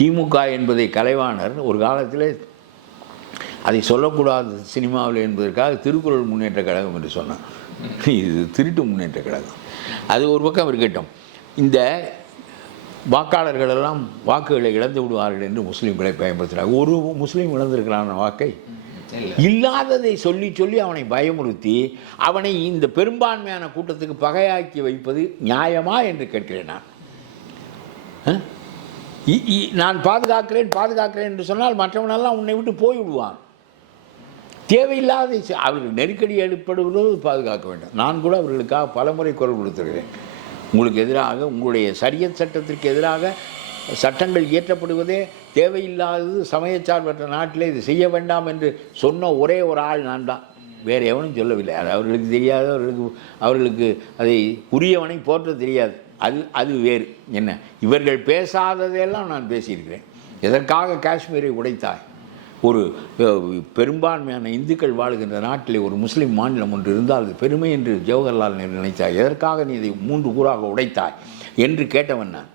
திமுக என்பதை கலைவாணர் ஒரு காலத்தில் அதை சொல்லக்கூடாது சினிமாவில் என்பதற்காக திருக்குறள் முன்னேற்ற கழகம் என்று சொன்னார். இது திருட்டு முன்னேற்ற கழகம். அது ஒரு பக்கம் இருக்கட்டும். இந்த வாக்காளர்களெல்லாம் வாக்குகளை இழந்து விடுவார்கள் என்று முஸ்லீம்களை பயன்படுத்துகிறார் ஒரு முஸ்லீம் இழந்திருக்கிறான வாக்கை. இல்லாததை சொல்லி சொல்லி அவனை பயமுறுத்தி அவனை இந்த பெரும்பான்மையான கூட்டத்துக்கு பகையாக்கி வைப்பது நியாயமா என்று கேட்கிறேன் நான். நான் பாதுகாக்கிறேன் பாதுகாக்கிறேன் என்று சொன்னால் மற்றவனெல்லாம் உன்னை விட்டு போய்விடுவான். தேவையில்லாத அவர்கள் நெருக்கடி ஏற்படுவதோடு பாதுகாக்க வேண்டும். நான் கூட அவர்களுக்காக பலமுறை குரல் கொடுத்துருக்கிறேன். உங்களுக்கு எதிராக உங்களுடைய சரியத் சட்டத்திற்கு எதிராக சட்டங்கள் இயற்றப்படுவதே தேவையில்லாதது சமயச்சார்பற்ற நாட்டிலே இது செய்ய வேண்டாம் என்று சொன்ன ஒரே ஒரு ஆள் நான் தான். வேறு எவனும் சொல்லவில்லை. அது அவர்களுக்கு தெரியாது அவர்களுக்கு அவர்களுக்கு அதை உரியவனை போற்ற தெரியாது. அது அது வேறு. என்ன? இவர்கள் பேசாததையெல்லாம் நான் பேசியிருக்கிறேன். எதற்காக காஷ்மீரை உடைத்தாய்? ஒரு பெரும்பான்மையான இந்துக்கள் வாழுகின்ற நாட்டிலே ஒரு முஸ்லீம் மாநிலம் ஒன்று இருந்தால் அது பெருமை என்று ஜவஹர்லால் நேரு நினைத்தார். எதற்காக நீ இதை மூன்று கூறாக உடைத்தாய்? என்று கேட்டவன் நான்.